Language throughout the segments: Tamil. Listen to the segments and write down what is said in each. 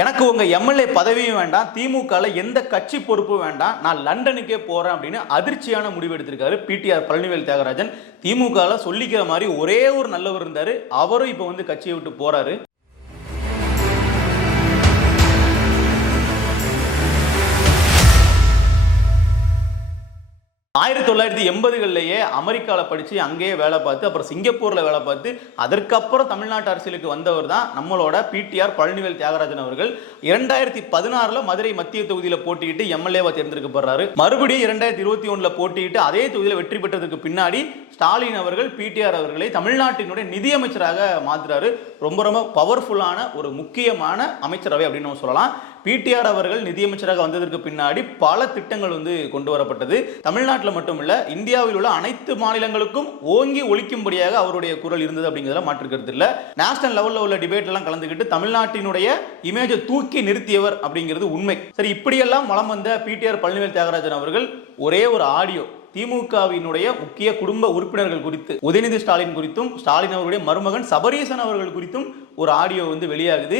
எனக்கு உங்க எம்எல்ஏ பதவியும் வேண்டாம் திமுகல எந்த கட்சி பொறுப்பும் வேண்டாம் நான் லண்டனுக்கே போறேன் அப்படின்னு அதிர்ச்சியான முடிவு எடுத்திருக்காரு பிடிஆர் பழனிவேல் தியாகராஜன். திமுகல சொல்லிக்கிற மாதிரி ஒரே ஒரு நல்லவர் இருந்தாரு. அவரும் இப்போ வந்து கட்சியை விட்டு போறாரு. ஆயிரத்தி தொள்ளாயிரத்தி எண்பதுகள்லேயே அமெரிக்காவில் படித்து அங்கேயே வேலை பார்த்து அப்புறம் சிங்கப்பூரில் வேலை பார்த்து அதற்கப்புறம் தமிழ்நாட்டு அரசியலுக்கு வந்தவர் தான் நம்மளோட பிடிஆர் பழனிவேல் தியாகராஜன் அவர்கள். இரண்டாயிரத்தி பதினாறில் மதுரை மத்திய தொகுதியில் போட்டியிட்டு எம்எல்ஏவா தேர்ந்தெடுக்கப்படுறாரு மறுபடியும் இரண்டாயிரத்தி இருபத்தி ஒன்றில் போட்டியிட்டு அதே தொகுதியில் வெற்றி பெற்றதுக்கு பின்னாடி ஸ்டாலின் அவர்கள் பிடிஆர் அவர்களை தமிழ்நாட்டினுடைய நிதியமைச்சராக மாற்றுறாரு ரொம்ப ரொம்ப பவர்ஃபுல்லான ஒரு முக்கியமான அமைச்சரவை அப்படின்னு நம்ம சொல்லலாம். பிடிஆர் அவர்கள் நிதியமைச்சராக வந்ததற்கு பின்னாடி பல திட்டங்கள் வந்து கொண்டு வரப்பட்டது தமிழ்நாட்டில் மட்டுமல்ல இந்தியாவில் உள்ள அனைத்து மாநிலங்களுக்கும் ஓங்கி ஒழிக்கும்படியாக அவருடைய குரல் இருந்தது அப்படிங்கிறதுல மாற்றுக்கிறது இல்லை. நேஷனல் லெவலில் உள்ள டிபேட் எல்லாம் கலந்துக்கிட்டு தமிழ்நாட்டினுடைய இமேஜை தூக்கி நிறுத்தியவர் அப்படிங்கிறது உண்மை. சரி இப்படியெல்லாம் வளம் வந்த பிடிஆர் பழனிவேல் தியாகராஜன் அவர்கள் ஒரே ஒரு ஆடியோ திமுகவினுடைய முக்கிய குடும்ப உறுப்பினர்கள் குறித்து உதயநிதி ஸ்டாலின் குறித்தும் ஸ்டாலின் அவருடைய மருமகன் சபரீசன் அவர்கள் குறித்தும் ஒரு ஆடியோ வந்து வெளியாகுது.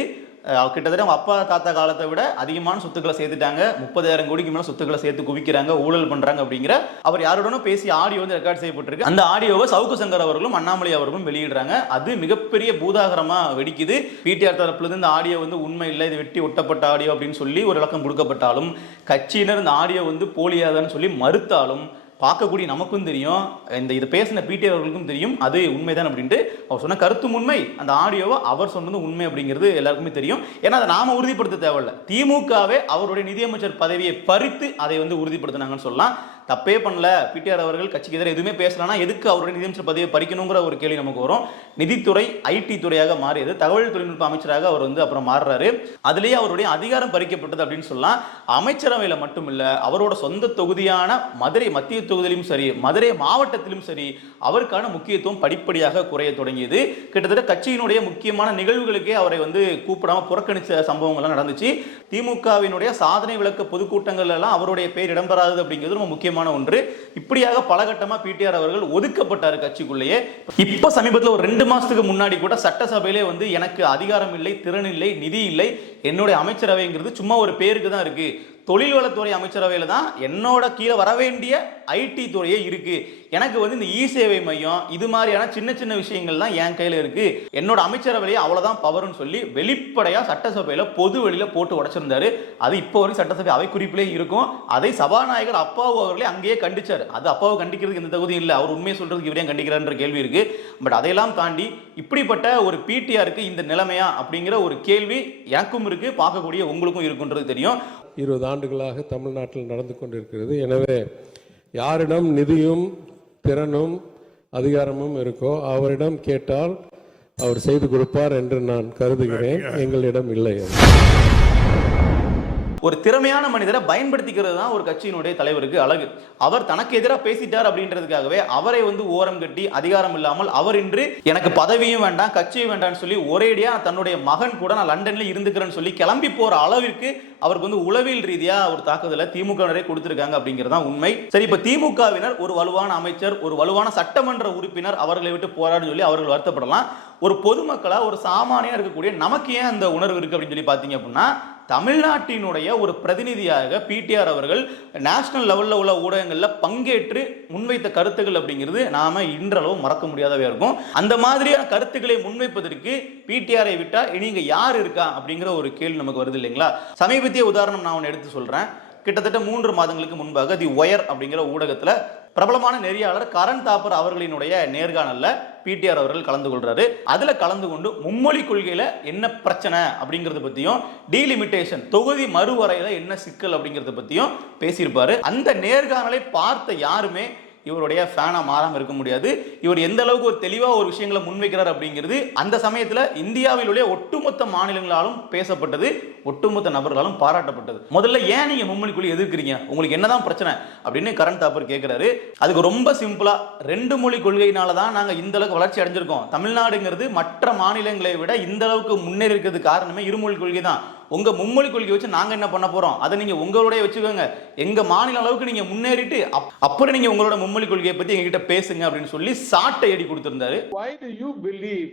கிட்டத்தட்ட அவங்க அப்பா தாத்தா காலத்தை விட அதிகமான சொத்துக்களை சேர்த்துட்டாங்க. முப்பதாயிரம் கோடிக்கு மேலே சொத்துக்களை சேர்த்து குவிக்கிறாங்க ஊழல் பண்ணுறாங்க அப்படிங்கிற அவர் யாருடனும் பேசி ஆடியோ வந்து ரெக்கார்ட் செய்யப்பட்டிருக்கு. அந்த ஆடியோவை சவுக்கு சங்கர் அவர்களும் அண்ணாமலை அவர்களும் வெளியிடுறாங்க. அது மிகப்பெரிய பூதாகரமாக வெடிக்குது. பிடிஆர் தரப்புலேருந்து இந்த ஆடியோ வந்து உண்மை இல்லை இது வெட்டி ஒட்டப்பட்ட ஆடியோ அப்படின்னு சொல்லி ஒரு விளக்கம் கொடுக்கப்பட்டாலும் கட்சியினர் இந்த ஆடியோ வந்து போலியாதான்னு சொல்லி மறுத்தாலும் பார்க்கக்கூடிய நமக்கும் தெரியும். இந்த இது பேசின பிடி அவர்களுக்கும் தெரியும். அது உண்மைதான் அப்படின்ட்டு அவர் சொன்ன கருத்தும் உண்மை அந்த ஆடியோவை அவர் சொன்னது உண்மை அப்படிங்கிறது எல்லாருக்குமே தெரியும். ஏன்னா அதை நாம உறுதிப்படுத்த தேவையில்ல. திமுகவே அவருடைய நிதியமைச்சர் பதவியை பறித்து அதை வந்து உறுதிப்படுத்தினாங்கன்னு சொல்லலாம். தப்பே பண்ணல. பிடிஆர் அவர்கள் கட்சிக்கு எதிராக எதுவுமே பேசலனா எதுக்கு அவருடைய நிதியமைச்சர் பதவியை பறிக்கணுங்கிற ஒரு கேள்வி நமக்கு வரும். நிதித்துறை ஐடி துறையாக மாறியது. தகவல் தொழில்நுட்ப அமைச்சராக அவர் வந்து அப்புறம் மாறுறாரு. அதுலேயே அவருடைய அதிகாரம் பறிக்கப்பட்டது அப்படின்னு சொல்லலாம். அமைச்சரவையில் மட்டும் இல்லை அவரோட சொந்த தொகுதியான மதுரை மத்திய தொகுதியிலும் சரி மதுரை மாவட்டத்திலும் சரி அவருக்கான முக்கியத்துவம் படிப்படியாக குறைய தொடங்கியது. கிட்டத்தட்ட கட்சியினுடைய முக்கியமான நிகழ்வுகளுக்கே அவரை வந்து கூப்பிடாம புறக்கணிச்ச சம்பவங்கள்லாம் நடந்துச்சு. திமுகவினுடைய சாதனை விளக்க பொதுக்கூட்டங்கள் எல்லாம் அவருடைய பேர் இடம்பெறாது அப்படிங்கிறது ரொம்ப முக்கியமான ஒன்று. இப்படியாக பலகட்டமா பிடிஆர் அவர்கள் ஒதுக்கப்பட்டார் கட்சிக்குள்ளேயே. இப்ப சமீபத்தில் ஒரு ரெண்டு மாசத்துக்கு முன்னாடி கூட சட்டசபையிலே வந்து எனக்கு அதிகாரம் இல்லை திறன் இல்லை நிதி இல்லை என்னுடைய அமைச்சரவைங்கிறது சும்மா ஒரு பேருக்கு தான் தொழில் வளத்துறை அமைச்சரவையில் தான் என்னோட கீழே வர வேண்டிய ஐடி துறையே இருக்குது எனக்கு வந்து இந்த இ சேவை மையம் இது மாதிரியான சின்ன சின்ன விஷயங்கள் தான் என் கையில் இருக்குது என்னோட அமைச்சரவையிலே அவ்வளோதான் பவர்னு சொல்லி வெளிப்படையாக சட்டசபையில் பொது வழியில் போட்டு உடச்சிருந்தாரு. அது இப்போ வரைக்கும் சட்டசபை அவை குறிப்பிலே இருக்கும். அதை சபாநாயகர் அப்பாவு அவர்களே அங்கேயே கண்டிச்சார். அது அப்பாவை கண்டிக்கிறதுக்கு எந்த தகுதியும் இல்லை. அவர் உண்மையை சொல்கிறதுக்கு இவரையும் கண்டிக்கிறார்ன்ற கேள்வி இருக்குது பட் அதையெல்லாம் தாண்டி இப்படிப்பட்ட ஒரு பிடிஆருக்கு இந்த நிலைமையா அப்படிங்கிற ஒரு கேள்வி எனக்கும் இருக்குது பார்க்கக்கூடிய உங்களுக்கும் இருக்குன்றது தெரியும். இருபது ஆண்டுகளாக தமிழ்நாட்டில் நடந்து கொண்டிருக்கிறது. எனவே யாரிடம் நிதியும் திறனும் அதிகாரமும் இருக்கோ அவரிடம் கேட்டால் அவர் செய்து கொடுப்பார் என்று நான் கருதுகிறேன். எங்களிடம் இல்லை. ஒரு திறமையான மனிதரை பயன்படுத்திக்கிறது தான் ஒரு கட்சியினுடைய தலைவருக்கு அழகு. அவர் தனக்கு எதிராக பேசிட்டார் அப்படின்றதுக்காகவே அவரை வந்து ஓரம் கட்டி அதிகாரம் இல்லாமல் அவர் இன்று எனக்கு பதவியும் வேண்டாம் கட்சியும் வேண்டாம்னு சொல்லி ஒரேடியா தன்னுடைய மகன் கூட நான் லண்டன்ல இருந்துக்கிறேன்னு சொல்லி கிளம்பி போற அளவிற்கு அவருக்கு வந்து உளவியல் ரீதியா ஒரு தாக்குதலை திமுகவினரே கொடுத்திருக்காங்க அப்படிங்கிறது தான் உண்மை. சரி இப்ப திமுகவினர் ஒரு வலுவான அமைச்சர் ஒரு வலுவான சட்டமன்ற உறுப்பினர் அவர்களை விட்டு போராடுன்னு சொல்லி அவர்கள் வருத்தப்படலாம். ஒரு பொதுமக்களா ஒரு சாமானியா இருக்கக்கூடிய நமக்கு ஏன் அந்த உணர்வு இருக்கு அப்படின்னு சொல்லி பாத்தீங்க அப்படின்னா தமிழ்நாட்டினுடைய ஒரு பிரதிநிதியாக பிடிஆர் அவர்கள் நேஷனல் லெவலில் உள்ள ஊடகங்களில் பங்கேற்று முன்வைத்த கருத்துக்கள் அப்படிங்கிறது நாம் இன்றளவு மறக்க முடியாதவே இருக்கும். அந்த மாதிரியான கருத்துக்களை முன்வைப்பதற்கு பிடிஆரை விட்டால் இனிங்க யார் இருக்கா அப்படிங்கிற ஒரு கேள்வி நமக்கு வருது இல்லைங்களா? சமீபத்திய உதாரணம் நான் ஒன்று எடுத்து சொல்கிறேன் கிட்டத்தட்ட மூன்று மாதங்களுக்கு முன்பாக தி ஒயர் அப்படிங்கிற ஊடகத்தில் பிரபலமான நெறியாளர் கரண் தாப்பர் அவர்களினுடைய நேர்காணல்ல பிடிஆர் அவர்கள் கலந்து கொள்றாரு. அதுல கலந்து கொண்டு மும்மொழி கொள்கையில என்ன பிரச்சனை அப்படிங்கறத பத்தியும் டீலிமிட்டேஷன் தொகுதி மறுவரையில என்ன சிக்கல் அப்படிங்கறத பத்தியும் பேசியிருப்பாரு. அந்த நேர்காணலை பார்த்த யாருமே இவருடைய ஃபேனாக மாறாமல் இருக்க முடியாது. இவர் எந்த அளவுக்கு ஒரு தெளிவாக ஒரு விஷயங்களை முன்வைக்கிறார் அப்படிங்கிறது அந்த சமயத்தில் இந்தியாவில் உள்ள ஒட்டுமொத்த மாநிலங்களாலும் பேசப்பட்டது ஒட்டுமொத்த நபர்களாலும் பாராட்டப்பட்டது. முதல்ல ஏன் நீங்கள் மும்மொழி எதிர்க்கிறீங்க? உங்களுக்கு என்னதான் பிரச்சனை? அப்படின்னு கரண் தாப்பர் கேட்குறாரு அதுக்கு ரொம்ப சிம்பிளாக ரெண்டு மொழி கொள்கையினால தான் நாங்கள் இந்த அளவுக்கு வளர்ச்சி அடைஞ்சிருக்கோம். தமிழ்நாடுங்கிறது மற்ற மாநிலங்களை விட இந்த அளவுக்கு முன்னேறி இருக்கிறது காரணமே இருமொழி கொள்கை தான் உங்க மும்மொழி கொள்கை வச்சு நாங்க என்ன பண்ண போறோம் அதை நீங்க உங்களுடைய வச்சுக்கோங்க எங்க மாநில அளவுக்கு நீங்க முன்னேறிட்டு அப்- அப்புறம் நீங்க உங்களோட மும்மொழி கொள்கையை பத்தி எங்ககிட்ட பேசுங்க அப்படின்னு சொல்லி சாட்டை அடி கொடுத்திருந்தாரு why do you believe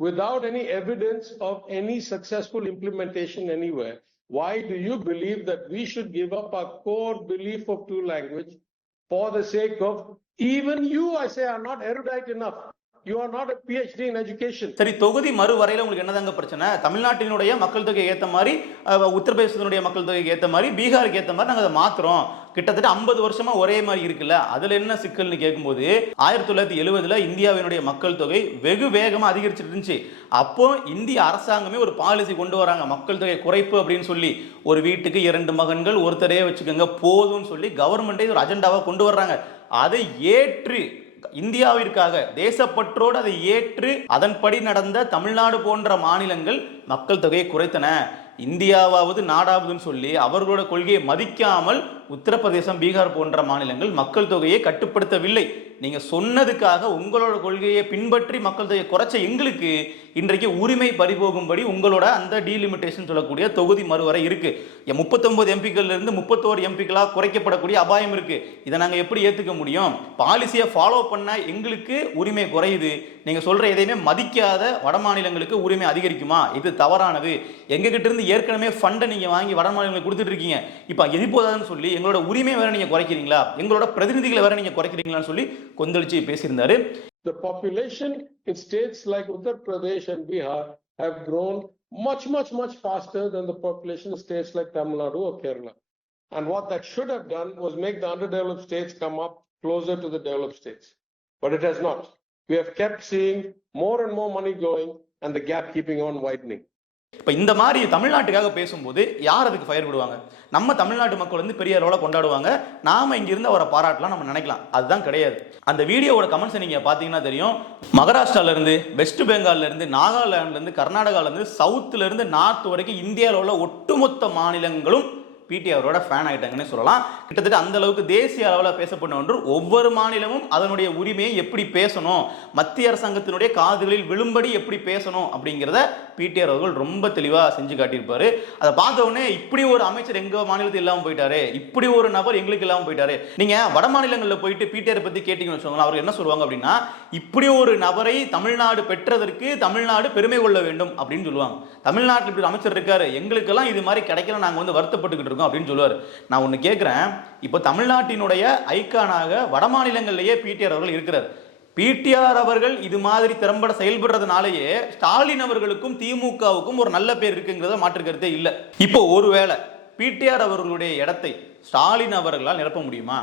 without any evidence of any successful implementation anywhere. Why do you believe that we should give up our core belief of two language for the sake of, even you, I say, are not erudite enough. You are not PhD in education சரி தொகுதி மறுவரையில் உங்களுக்கு என்னதாங்க பிரச்சனை? தமிழ்நாட்டினுடைய மக்கள் தொகை ஏற்ற மாதிரி உத்தரப்பிரதேசத்தினுடைய மக்கள் தொகைக்கு ஏற்ற மாதிரி பீகாருக்கு ஏற்ற மாதிரி நாங்கள் அதை மாத்துறோம். கிட்டத்தட்ட ஐம்பது வருஷமா ஒரே மாதிரி இருக்குல்ல அதுல என்ன சிக்கல்னு கேட்கும்போது ஆயிரத்தி தொள்ளாயிரத்தி எழுபதுல இந்தியாவினுடைய மக்கள் தொகை வெகு வேகமா அதிகரிச்சிட்டு இருந்துச்சு. அப்போ இந்திய அரசாங்கமே ஒரு பாலிசி கொண்டு வராங்க மக்கள் தொகை குறைப்பு அப்படின்னு சொல்லி. ஒரு வீட்டுக்கு இரண்டு மகன்கள் ஒருத்தரையே வச்சுக்கோங்க போதும்னு சொல்லி கவர்மெண்டே ஒரு அஜெண்டாவா கொண்டு வர்றாங்க. அதை ஏற்று இந்தியாவிற்காக தேசப்பற்றோடு அதை ஏற்று அதன்படி நடந்த தமிழ்நாடு போன்ற மாநிலங்கள் மக்கள் தொகையை குறைத்தன. இந்தியாவாவது நாடாவதுன்னு சொல்லி அவர்களோட கொள்கையை மதிக்காமல் உத்தரப்பிரதேசம் பீகார் போன்ற மாநிலங்கள் மக்கள் தொகையை கட்டுப்படுத்தவில்லை. நீங்க சொன்னதுக்காக உங்களோட கொள்கையை பின்பற்றி மக்கள் தொகையை குறைச்ச எங்களுக்கு இன்றைக்கு உரிமை பறிபோகும்படி உங்களோட அந்த டீலிமிட்டேஷன் சொல்லக்கூடிய தொகுதி மறுவரை இருக்கு. முப்பத்தொன்பது எம்பிக்கள்லேருந்து முப்பத்தோரு எம்பிக்களா குறைக்கப்படக்கூடிய அபாயம் இருக்கு. இதை நாங்க எப்படி ஏத்துக்க முடியும்? பாலிசியை ஃபாலோ பண்ண எங்களுக்கு உரிமை குறையுது. நீங்க சொல்ற எதையுமே மதிக்காத வட மாநிலங்களுக்கு உரிமை அதிகரிக்குமா? இது தவறானது. எங்ககிட்ட இருந்து ஏற்கனவே ஃபண்டை நீங்க வாங்கி வட மாநிலங்களுக்கு கொடுத்துட்டு இருக்கீங்க. இப்போ எது சொல்லி எங்களோட உரிமை வேற நீங்க குறைக்கிறீங்களா எங்களோட பிரதிநிதிகளை வேற நீங்க குறைக்கிறீங்களான்னு சொல்லி கொந்தளிச்சு பேசியிருந்தாரு The population in states like Uttar Pradesh and Bihar have grown much, much, much faster than the population in states like Tamil Nadu or Kerala. And what that should have done was make the underdeveloped states come up closer to the developed states. But it has not. We have kept seeing more and more money going and the gap keeping on widening. இப்போ இந்த மாதிரி தமிழ்நாட்டுக்காக பேசும்போது யார் அதுக்கு ஃபயர் விடுவாங்க? நம்ம தமிழ்நாட்டு மக்கள் வந்து பெரிய அளவில் கொண்டாடுவாங்க. நாம இங்கிருந்து அவரை பாராட்டலாம் நம்ம நினைக்கலாம். அதுதான் கிடையாது. அந்த வீடியோவோட கமெண்ட்ஸை நீங்கள் பார்த்தீங்கன்னா தெரியும். மகாராஷ்டிராலேருந்து வெஸ்ட் பெங்கால்லேருந்து நாகாலாண்ட்லேருந்து கர்நாடகாலேருந்து சவுத்துலேருந்து நார்த் வரைக்கும் இந்தியாவில் உள்ள ஒட்டுமொத்த மாநிலங்களும் பிடிஆரோட ஃபேன் ஆகிட்டாங்கன்னு சொல்லலாம். கிட்டத்தட்ட அந்த அளவுக்கு தேசிய அளவில் பேசப்படும் ஒன்று ஒவ்வொரு மாநிலமும் அதனுடைய உரிமையை எப்படி பேசணும் மத்திய அரசாங்கத்தினுடைய காதுகளில் விழும்படி எப்படி பேசணும் அப்படிங்கிறத பிடிஆர் அவர்கள் ரொம்ப தெளிவாக செஞ்சு காட்டியிருப்பாரு. அதை பார்த்த உடனே இப்படி ஒரு அமைச்சர் எங்க மாநிலத்தில் இல்லாமல் போயிட்டாரு இப்படி ஒரு நபர் எங்களுக்கு இல்லாமல் போயிட்டாரு. நீங்க வட மாநிலங்களில் போயிட்டு பிடிஆர் பத்தி கேட்டீங்கன்னு வச்சுக்கோங்களேன் அவர் என்ன சொல்லுவாங்க அப்படின்னா இப்படி ஒரு நபரை தமிழ்நாடு பெற்றதற்கு தமிழ்நாடு பெருமை கொள்ள வேண்டும் அப்படின்னு சொல்லுவாங்க. தமிழ்நாட்டில் இப்படி அமைச்சர் இருக்காரு எங்களுக்கெல்லாம் இது மாதிரி கிடைக்கல நாங்கள் வந்து வருத்தப்பட்டுக்கிட்டு இருக்கோம். அப்படின்னு சொல்லுவார். நான் ஒன்று கேட்குறேன் இப்போ தமிழ்நாட்டினுடைய ஐக்கானாக வட மாநிலங்கள்லேயே பிடிஆர் அவர்கள் இருக்கிறார். பிடிஆர் அவர்கள் இது மாதிரி திறம்பட செயல்படுறதுனாலேயே ஸ்டாலின் அவர்களுக்கும் திமுகவுக்கும் ஒரு நல்ல பேர் இருக்குங்கிறத மாற்று கருத்தே இல்லை. இப்போ ஒருவேளை பிடிஆர் அவர்களுடைய இடத்தை ஸ்டாலின் அவர்களால் நிரப்ப முடியுமா?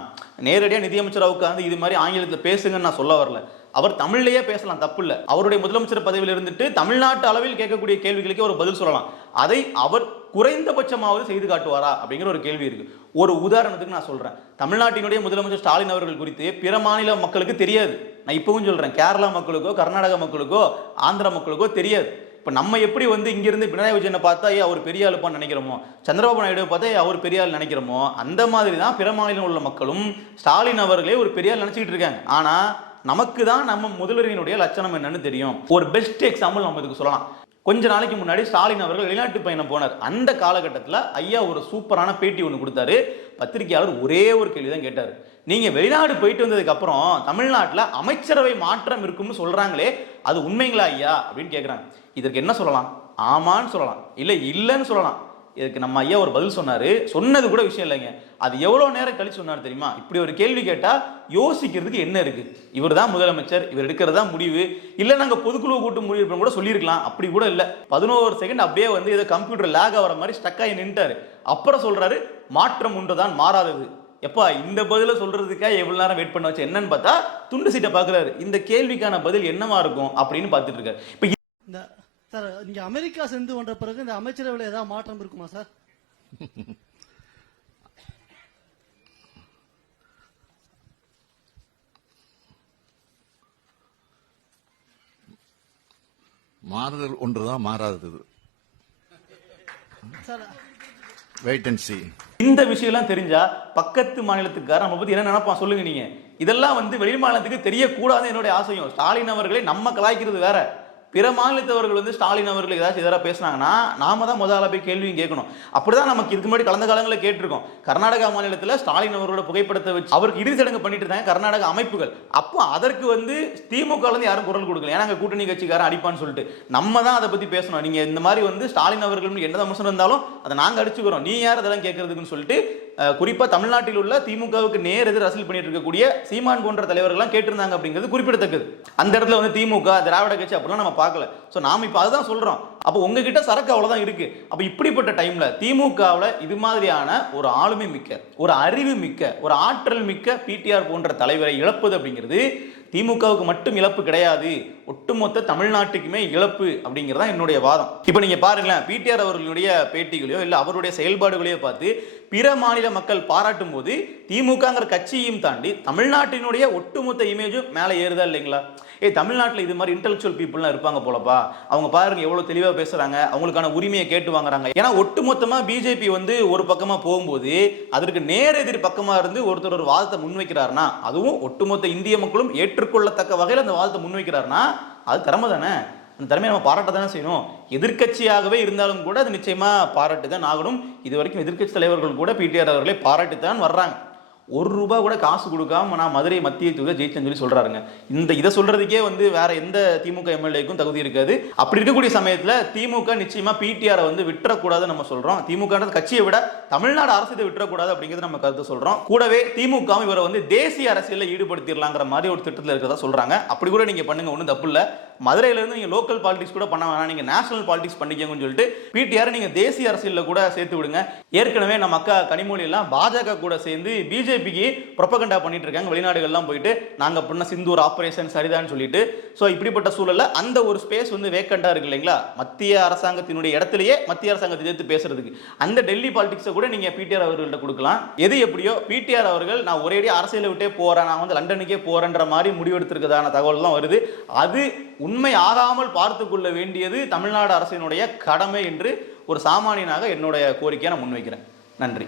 நேரடியாக நிதியமைச்சராக உட்காந்து இது மாதிரி ஆங்கிலத்தில் பேசுங்கன்னு நான் சொல்ல வரல. அவர் தமிழ்லயே பேசலாம் தப்பு இல்லை. அவருடைய முதலமைச்சர் பதவியில் இருந்துட்டு தமிழ்நாட்டு அளவில் கேட்கக்கூடிய கேள்விகளுக்கே ஒரு பதில் சொல்லலாம். அதை அவர் குறைந்தபட்சமாவது செய்து காட்டுவாரா அப்படிங்கிற ஒரு கேள்வி இருக்கு. ஒரு உதாரணத்துக்கு நான் சொல்றேன். தமிழ்நாட்டினுடைய முதலமைச்சர் ஸ்டாலின் அவர்கள் குறித்து பிற மாநில மக்களுக்கு தெரியாது. நான் இப்பவும் சொல்றேன். கேரளா மக்களுக்கோ கர்நாடக மக்களுக்கோ ஆந்திரா மக்களுக்கோ தெரியாது. இப்போ நம்ம எப்படி வந்து இங்கிருந்து பினராயி விஜயனை பார்த்தா ஏ அவர் பெரிய ஆளுப்பான்னு நினைக்கிறோமோ? சந்திரபாபு நாயுடு பார்த்தா ஏ அவர் பெரிய ஆள் நினைக்கிறோமோ? அந்த மாதிரி தான் பிற மாநிலம் உள்ள மக்களும் ஸ்டாலின் அவர்களே ஒரு பெரிய ஆள் நினைச்சிட்டு இருக்காங்க. ஆனா நமக்கு தான் நம்ம முதல்வரினுடைய லட்சணம் என்னன்னு தெரியும். ஒரு பெஸ்ட் எக்ஸாம்பிள் நம்ம இதுக்கு சொல்லலாம். கொஞ்ச நாளைக்கு முன்னாடி ஸ்டாலின் அவர்கள் வெளிநாட்டு பயணம் போனார். அந்த காலகட்டத்தில் ஐயா ஒரு சூப்பரான பேட்டி ஒன்று கொடுத்தாரு. பத்திரிகையாளர் ஒரே ஒரு கேள்வி தான் கேட்டார். நீங்கள் வெளிநாடு போயிட்டு வந்ததுக்கப்புறம் தமிழ்நாட்டில் அமைச்சரவை மாற்றம் இருக்கும்னு சொல்கிறாங்களே அது உண்மைங்களா ஐயா? அப்படின்னு கேட்குறாங்க இதற்கு என்ன சொல்லலாம்? ஆமான்னு சொல்லலாம். இல்லை இல்லைன்னு சொல்லலாம். இதுக்கு நம்ம ஐயா ஒரு பதில் சொன்னார். சொன்னது கூட விஷயம் இல்லைங்க. அது எவ்வளோ நேரம் கழிச்சு சொன்னார் தெரியுமா? இப்படி ஒரு கேள்வி கேட்டால் யோசிக்கிறதுக்கு என்ன இருக்குது இவர் தான் முதலமைச்சர் இவர் எடுக்கிறதா முடிவு. இல்லை நாங்கள் பொதுக்குழு கூட்டு முடிவு கூட சொல்லியிருக்கலாம். அப்படி கூட இல்லை. பதினோரு செகண்ட் அப்படியே வந்து ஏதோ கம்ப்யூட்டர் லேக் ஆகிற மாதிரி ஸ்டக் ஆகி அப்புறம் சொல்கிறாரு மாற்றம் ஒன்றுதான் மாறாதது. எப்பா இந்த பதில சொல்றதுக்காக எவ்வளவு நேரம் வெயிட் பண்ண வச்சு என்னன்னு பார்த்தா துண்டு சீட்டை பார்க்குறாரு. இந்த கேள்விக்கான பதில் என்னவா இருக்கும் அப்படின்னு பார்த்துட்டு இருக்காரு. இப்போ சார் நீங்க அமெரிக்கா சென்று வந்த பிறகு இந்த அமைச்சரவையில் ஏதாவது மாற்றம் இருக்குமா சார்? மாறுதல் ஒன்றுதான் மாறாதது. சார் வெயிட் அண்ட் சி இந்த விஷயம்லாம் தெரிஞ்சா பக்கத்து மாநிலத்துக்கார நம்ம பத்தி என்ன நினைப்பான் சொல்லுங்க நீங்க. இதெல்லாம் வந்து வெளி மாநிலத்துக்கு தெரியக்கூடாது என்னுடைய ஆசையும். ஸ்டாலின் அவர்களை நம்ம கலாய்க்கிறது வேற. பிற மாநிலத்தவர்கள் வந்து ஸ்டாலின் அவர்கள் ஏதாச்சும் எதிராக பேசுனாங்கன்னா நாம தான் முதல்ல போய் கேள்வியும் கேட்கணும். அப்படிதான் நமக்கு இதுக்கு முன்னாடி கடந்த காலங்களில் கேட்டிருக்கோம். கர்நாடகா மாநிலத்தில் ஸ்டாலின் அவர்களோட புகைப்படத்தை வச்சு அவருக்கு இறுதி சடங்கு பண்ணிட்டு இருந்தாங்க கர்நாடக அமைப்புகள். அப்போ அதற்கு வந்து திமுக யாரும் குரல் கொடுக்கல. ஏன்னா அங்கே கூட்டணி கட்சிக்காரன் அடிப்பான்னு சொல்லிட்டு. நம்ம தான் அதை பற்றி பேசணும். நீங்கள் இந்த மாதிரி வந்து ஸ்டாலின் அவர்கள் என்ன விமர்சனம் இருந்தாலும் அதை நாங்கள் அடிச்சுக்கிறோம். நீ யார் அதெல்லாம் கேட்கறதுக்குன்னு சொல்லிட்டு குறிப்பாக தமிழ்நாட்டில் உள்ள திமுகவுக்கு நேர் எதிர் அரசியல் பண்ணிட்டு இருக்கக்கூடிய சீமான் போன்ற தலைவர்கள்லாம் கேட்டிருந்தாங்க அப்படிங்கிறது குறிப்பிடத்தக்கது. அந்த இடத்துல வந்து திமுக திராவிட கட்சி அப்படிலாம் நம்ம பார்க்கல. ஸோ நாம் இப்போ அதுதான் சொல்கிறோம் அப்போ உங்ககிட்ட சரக்கு அவ்வளோதான் இருக்கு. அப்போ இப்படிப்பட்ட டைமில் திமுகவில் இது மாதிரியான ஒரு ஆளுமை மிக்க ஒரு அறிவு மிக்க ஒரு ஆற்றல் மிக்க பிடிஆர் போன்ற தலைவரை இழப்பது அப்படிங்கிறது திமுகவுக்கு மட்டும் இழப்பு கிடையாது. ஒட்டுமொத்த தமிழ்நாட்டுக்குமே இழப்பு அப்படிங்கிறது தான் என்னுடைய வாதம். இப்போ நீங்கள் பாருங்களேன் பிடிஆர் அவர்களுடைய பேட்டிகளையோ இல்லை அவருடைய செயல்பாடுகளையோ பார்த்து பிற மாநில மக்கள் பாராட்டும் போது திமுகங்கிற கட்சியையும் தாண்டி தமிழ்நாட்டினுடைய ஒட்டுமொத்த இமேஜும் மேலே ஏறுதா இல்லைங்களா? ஏ தமிழ்நாட்டில் இது மாதிரி இன்டெலக்சுவல் பீப்புள்லாம் இருப்பாங்க போலப்பா. அவங்க பாருங்க எவ்வளோ தெளிவாக பேசுகிறாங்க அவங்களுக்கான உரிமையை கேட்டு வாங்குறாங்க. ஏன்னா ஒட்டுமொத்தமாக பிஜேபி வந்து ஒரு பக்கமாக போகும்போது அதற்கு நேர் எதிர் பக்கமாக இருந்து ஒருத்தர் ஒரு வாதத்தை முன்வைக்கிறாருன்னா அதுவும் ஒட்டுமொத்த இந்திய மக்களும் ஏற்றுக்கொள்ளத்தக்க வகையில் அந்த வாதத்தை முன்வைக்கிறாருன்னா அது திறமை தானே? அந்த திறமையை நம்ம பாராட்ட தானே செய்யணும். எதிர்க்கட்சியாகவே இருந்தாலும் கூட அது நிச்சயமாக பாராட்டு தான் ஆகணும். இது வரைக்கும் எதிர்க்கட்சி தலைவர்கள் கூட பிடிஆர் அவர்களை பாராட்டி தான் வர்றாங்க. ஒரு ரூபா கூட காசு கொடுக்காம நான் மதுரை மத்திய தொகுதியில் ஜெயிச்சேன்னு சொல்லி சொல்றாருங்க. இந்த இதை சொல்றதுக்கே வந்து வேற எந்த திமுக எம்எல்ஏக்கும் தகுதி இருக்காது. அப்படி இருக்கக்கூடிய சமயத்துல திமுக நிச்சயமா பிடிஆரை வந்து விட்டுறக்கூடாதுன்னு நம்ம சொல்றோம். திமுக கட்சியை விட தமிழ்நாடு அரசு இதை விட்டுறக்கூடாது அப்படிங்கிறது நம்ம கருத்து சொல்றோம். கூடவே திமுக இவரை வந்து தேசிய அரசியலில் ஈடுபடுத்திடலாங்கிற மாதிரி ஒரு திட்டத்தில் இருக்கிறதா சொல்றாங்க. அப்படி கூட நீங்க பண்ணுங்க ஒன்றும் தப்பு இல்லை. மதுரையிலேருந்து நீங்கள் லோக்கல் பாலிடிக்ஸ் கூட பண்ண வேணாம். நீங்கள் நேஷனல் பாலிடிக்ஸ் பண்ணிக்கங்கன்னு சொல்லிட்டு பிடிஆர் நீங்கள் தேசிய அரசியலில் கூட சேர்த்து விடுங்க. ஏற்கனவே நம்ம அக்கா கனிமொழியெல்லாம் பாஜக கூட சேர்ந்து பிஜேபிக்கு ப்ரொபகண்டா பண்ணிட்டு இருக்காங்க. வெளிநாடுகள்லாம் போயிட்டு நாங்கள் பண்ண சிந்தூர் ஆப்ரேஷன் சரிதான்னு சொல்லிட்டு. ஸோ இப்படிப்பட்ட சூழலில் அந்த ஒரு ஸ்பேஸ் வந்து வேக்கண்டாக இருக்கு இல்லைங்களா? மத்திய அரசாங்கத்தினுடைய இடத்துலையே மத்திய அரசாங்கத்தை எதிர்த்து பேசுறதுக்கு. அந்த டெல்லி பாலிடிக்ஸை கூட நீங்கள் பிடிஆர் அவர்கள்ட்ட கொடுக்கலாம். எது எப்படியோ பிடிஆர் அவர்கள் நான் ஒரேடியாக அரசியலை விட்டே போகிறேன் நான் வந்து லண்டனுக்கே போகிறேன்ற மாதிரி முடிவெடுத்திருக்கதான தகவல்லாம் வருது. அது உண்மை ஆகாமல் பார்த்து கொள்ள வேண்டியது தமிழ்நாடு அரசினுடைய கடமை என்று ஒரு சாமானியனாக என்னுடைய கோரிக்கையை நான் முன்வைக்கிறேன். நன்றி.